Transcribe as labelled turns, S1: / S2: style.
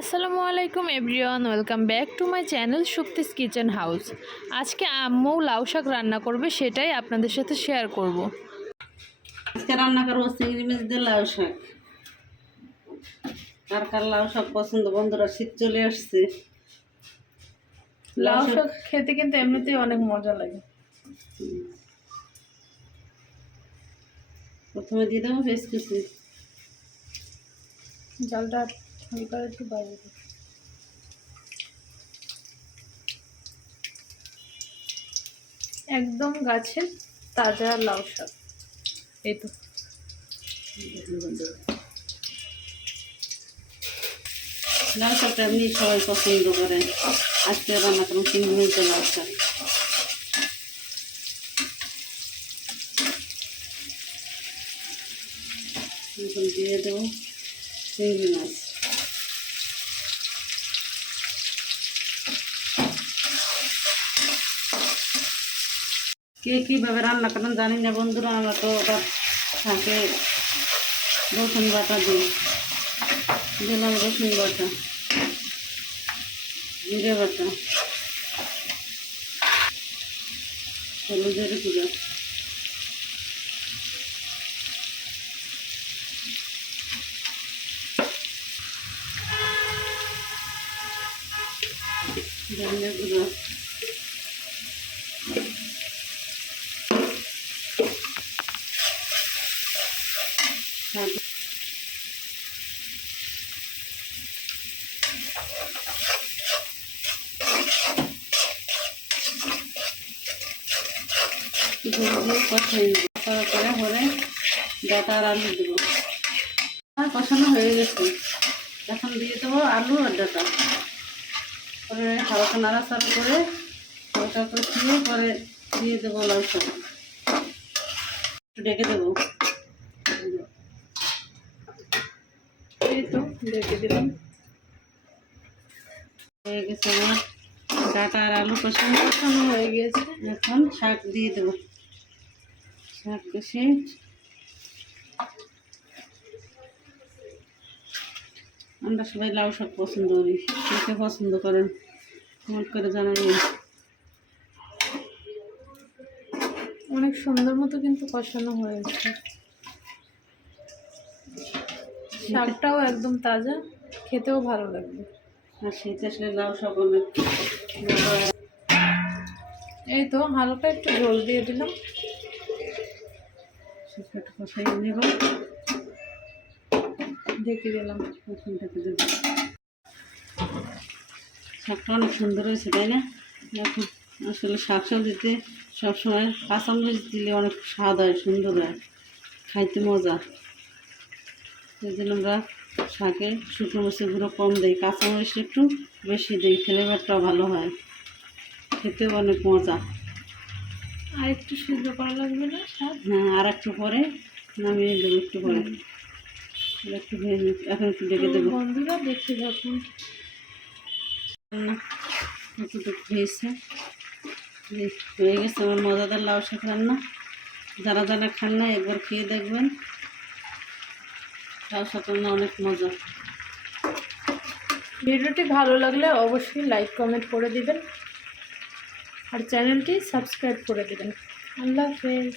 S1: আসসালামু আলাইকুম everyone welcome back to my channel Shakti's kitchen house. আজকে আম্মু লাউ শাক রান্না করবে সেটাই আপনাদের সাথে শেয়ার করব।
S2: আজকে রান্না করব চিংড়ি মাছ দিয়ে লাউ শাক। আর কার লাউ শাক পছন্দ বন্ধুরা শীত চলে আসছে।
S1: লাউ শাক খেতে কিন্তু এমনিতেই অনেক মজা লাগে।
S2: প্রথমে দিয়ে দেবো বেশ কিছু
S1: জলটা একটু দেব। একদম গাছের তাজা লাউ শাক। এই তো।
S2: লাউ শাকটা এমনি সবাই পছন্দ করে। আজকে রান্না করুন চিংড়ি দিয়ে লাউ শাক। দিয়ে দেবো। চিংড়ি মাছ। কীভাবে রান্না করেন জানি না, বন্ধুরা, আমরা তো ওটা থাকে রসুন বাটা দিই। দিলাম রসুন বাটা, জিরে বাটা, হলুদের গুঁড়ো। ধনিয়া গুঁড়ো স্বাদ ডাটা আর আলু দেবো কষানো হয়ে গেছে। এখন দিয়ে দেবো আলু আর ডাটা পরে হালকা নাড়াচাড়া করে হালকা কষিয়ে পরে দিয়ে দেবো লাউ একটু ডেকে দেবো
S1: দিলাম
S2: হয়ে গেছে আমার ডাটা আর আলু কষানো
S1: হয়ে গিয়েছে
S2: এখন শাক দিয়ে দেবো। কষে আমরা সবাই লাউ শাক পছন্দ করি। কে পছন্দ করেন। কমেন্ট করে জানাবেন।
S1: অনেক সুন্দর মতো কিন্তু কষানো হয়েছে। শাকটাও একদম তাজা। খেতেও ভালো লাগবে।
S2: আর শীত আসলে লাউ শাক অনেক।
S1: এই তো হালকা একটু জল দিয়ে দিলাম।
S2: একটু কষাই নেব।
S1: ঢেকে দিলাম
S2: থেকে দেবো শাকটা অনেক সুন্দর হয়েছে, তাই না? এখন আসলে শাক সবজিতে সবসময় কাঁচামরিচ দিলে অনেক স্বাদ হয়, সুন্দর হয়, খাইতে মজা। সেই জন্য আমরা শাকে শুকনো মরিচের গুঁড়ো কম দিই, কাঁচামরিচ একটু বেশি দিই ফ্লেভারটাও ভালো হয়, খেতেও অনেক মজা।
S1: আর একটু সিদ্ধ করা লাগবে না শাক
S2: হ্যাঁ আর একটু পরে নামিয়ে দেবো একটু পরে। একটু ভেজে। এখন একটু ডেকে দেবো।
S1: বন্ধুরা দেখে যখন
S2: কতটুকু হয়েছে হয়ে গেছে আমার মজাদার লাউ শাক রান্না। যারা যারা খান না একবার খেয়ে দেখবেন। লাউ শাক রান্না অনেক মজা।
S1: ভিডিওটি ভালো লাগলে অবশ্যই লাইক কমেন্ট করে দিবেন। আর চ্যানেলটি সাবস্ক্রাইব করে দেবেন। আল্লাহ হাফেজ।